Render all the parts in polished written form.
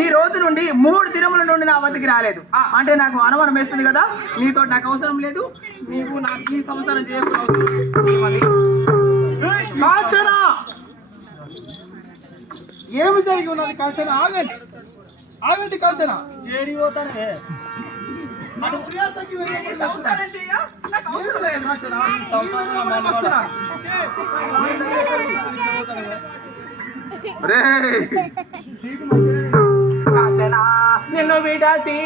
ఈ రోజు నుండి 3 దినముల నుండి నా వద్దకి రాలేదు అంటే నాకు అనుమానం వేస్తుంది కదా, నీతో నాకు అవసరం లేదు, నీవు నాకు ఈ సంవత్సరం చేయకూడదు. ఏమి జరిగి ఉన్నది కాంచన? ఆగండి ఆగండి కాంచన. నిన్ను విడతి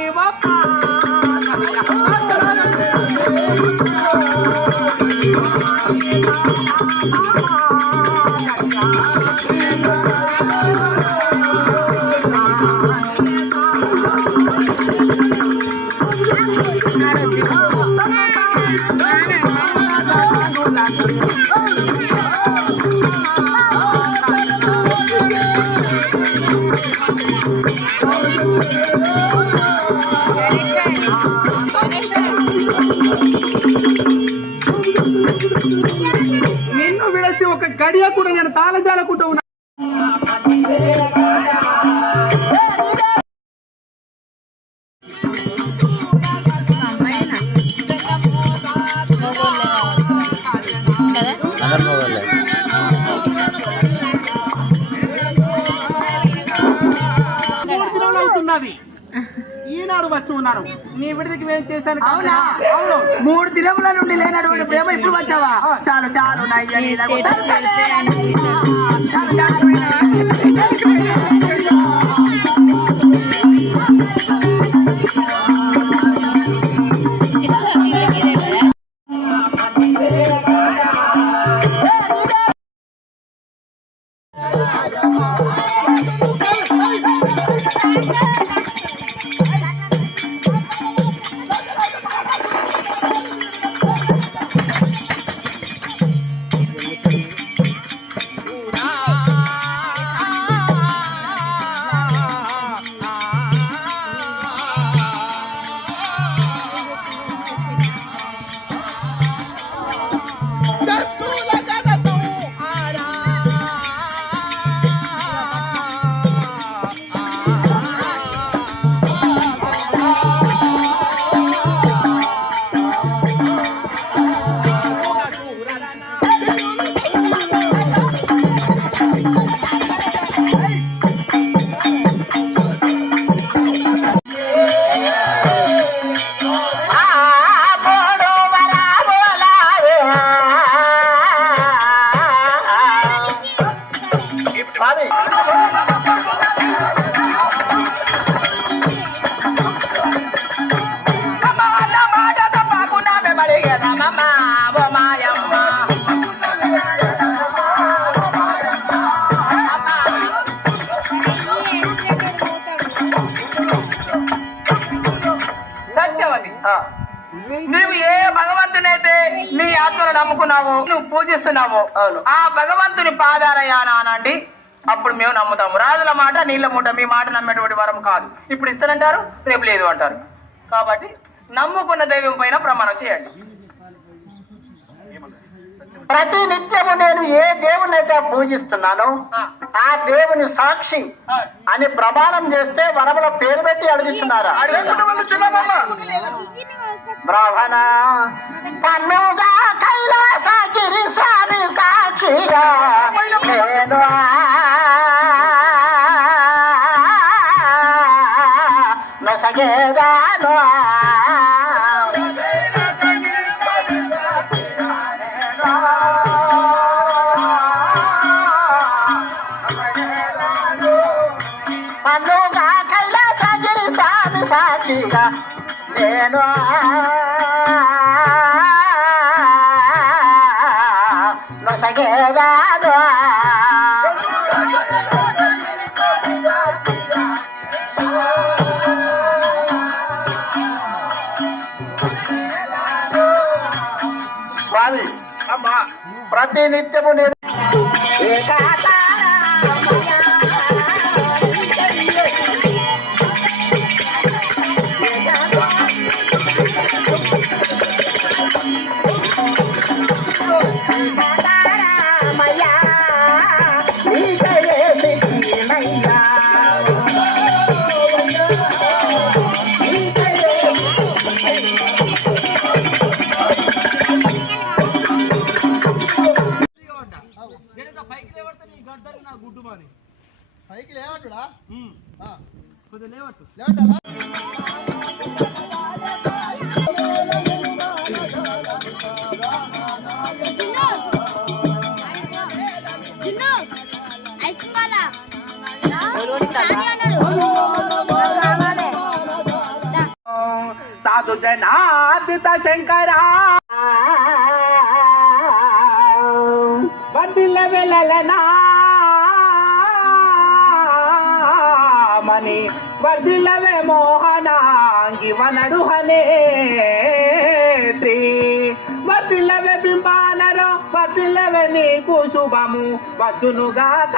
నిన్ను విడసి ఒక గడియ కూడా నేను తాళజాలకుంటూ ఉన్నా. అవుతున్నది ఈనాడు వచ్చి ఉన్నాను. నీ విడిదికి ఏం చేశాను? అవునా? అవును. 3 దినముల నుండి లేనటువంటి ప్రేమ ఇప్పుడు వచ్చావా? చాలు చాలు నువ్వు ఏ భగవంతునైతే నీ ఆత్మను నమ్ముకున్నావు, నువ్వు పూజిస్తున్నావు, ఆ భగవంతుని పాదారయానండి, అప్పుడు మేము నమ్ముతాము. రాజుల మాట నీళ్ళ మూట, మీ మాట నమ్మేటువంటి వరం కాదు. ఇప్పుడు ఇస్తానంటారు, రేపు లేదు అంటారు. కాబట్టి నమ్ముకున్న దైవం పైన ప్రమాణం చేయండి. ప్రతి నిత్యము నేను ఏ దేవునైతే పూజిస్తున్నానో ఆ దేవుని సాక్షి అని ప్రమాణం చేస్తే వరముల పేరు పెట్టి అడుగుతున్నారా? బ్రాహ్మణ పన్నుగా కైలాసగిరి స్వామి సాక్షిగా నేను నొసగేగాను. పన్నుగా కైలాసగిరి స్వామి సాక్షిగా నేను నొసగేగాను. స్వామి ప్రతి నిత్యము నేను కొద్దిగా లేవట్టు. సాధు జనార్దిత శంకరా బందిల వెళ్ళలనా మని వర్దిలవే మోహనాంగి వనడు హనేత్రి వర్దిలవే బింబానరో వర్దిలవే నీకు శుభము వచ్చునుగాక.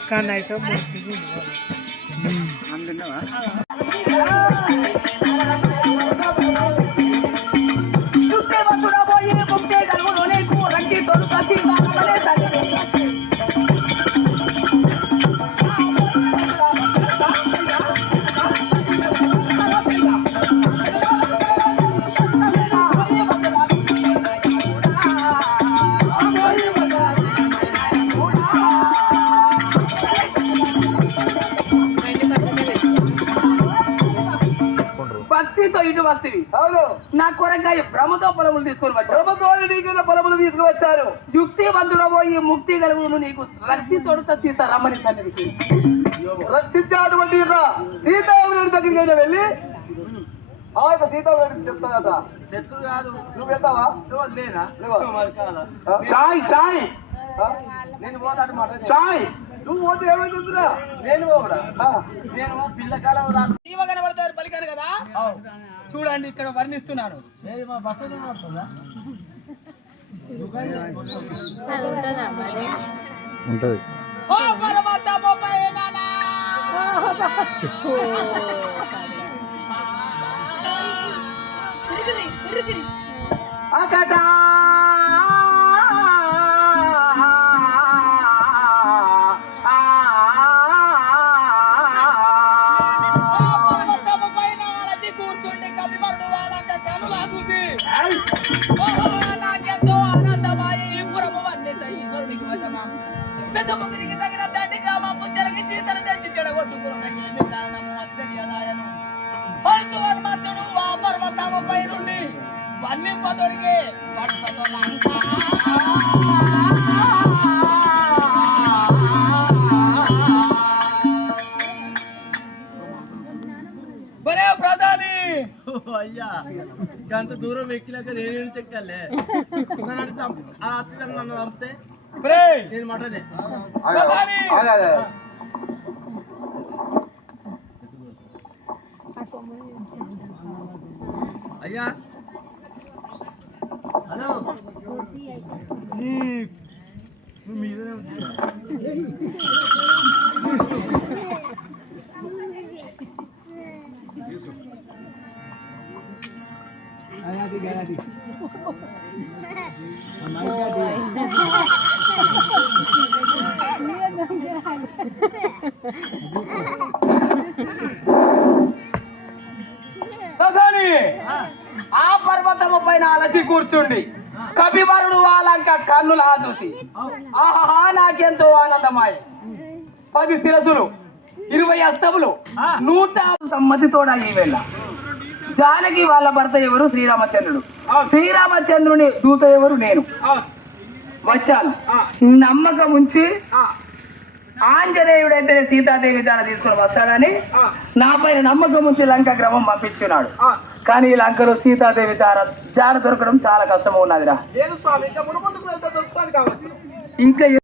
का नाही तर భక్తితో ఇటు వస్తుంది. నా కొరగా భ్రమతో పొలములు తీసుకొని వచ్చారు. పొలములు తీసుకువచ్చారు. యుక్తివంతుడు పోయి ముక్తి కలుగును నీకు రక్తి తొడుత సీత రమ్మని సన్నిధికి రక్షించాటువంటి సీతావుడి దగ్గరికి వెళ్ళి సీతావుడి చెప్తానట. నువ్వు వెళ్తావా? చాయ్ చాయ్ నేను పోతాడు మాట చాయ్ నువ్వు పోతే ఏమైతుందిరా? నేను పోవడా? నేను పిల్లకాలం జీవ కనబడతారు పలికారు కదా, చూడండి ఇక్కడ వర్ణిస్తున్నాను. ఉంటది ఓ పరమాత్మ పైనానా అకటా కూర్చుండి కవివరుడు వాళ్ళంట కనులా చూసి నాకెంతో ఆనందమాయి ఈ పురము వర్ణిత ఈశ్వరునికి వశమా పెద్దముఖికి తగిన తండ్రిగా మా పుచ్చలకి చీతలు తెచ్చి చెడగొట్టుకున్న ఏమి కారణము అది తెలియదాయను. పరుసు హనుమంతుడు ఆ పర్వతముపై నుండి వర్ణింపదొడిగే బరే ప్రధాని అయ్యా గంట దూరం ఎక్కినాక నేను చెక్కాలే నన్ను చంపితే నేను మటనే అయ్యా. హలో మీదనే ఆ పర్వతము పైన అలసి కూర్చుండి కపివరుడు వాళ్ళంక కన్నులా చూసి ఆహా నాకెంతో ఆనందమాయ 10 శిరసులు 20 అస్తములు 100 సమ్మతితోడ ఈ వేళ జానకి వాళ్ళ భర్త ఎవరు? శ్రీరామచంద్రుడు. అవును. శ్రీరామచంద్రుని దూత ఎవరు? నేను. అవును. వచ్చాను. ఆ. నమ్మకం ఉంచి ఆ. ఆంజనేయుడైతే సీతాదేవి జాన తీసుకొని వస్తాడని ఆ. నాపై నమ్మకం ఉంచి లంక గ్రామం పంపించున్నాడు. ఆ. కానీ ఈ లంకలో సీతాదేవి జాన దొరకడం చాలా కష్టం ఉన్నదిరా. లేదు స్వామి, ఇంకా ముందుకు వెళ్తే దొరుకుతుంది కావచ్చు. ఇంకా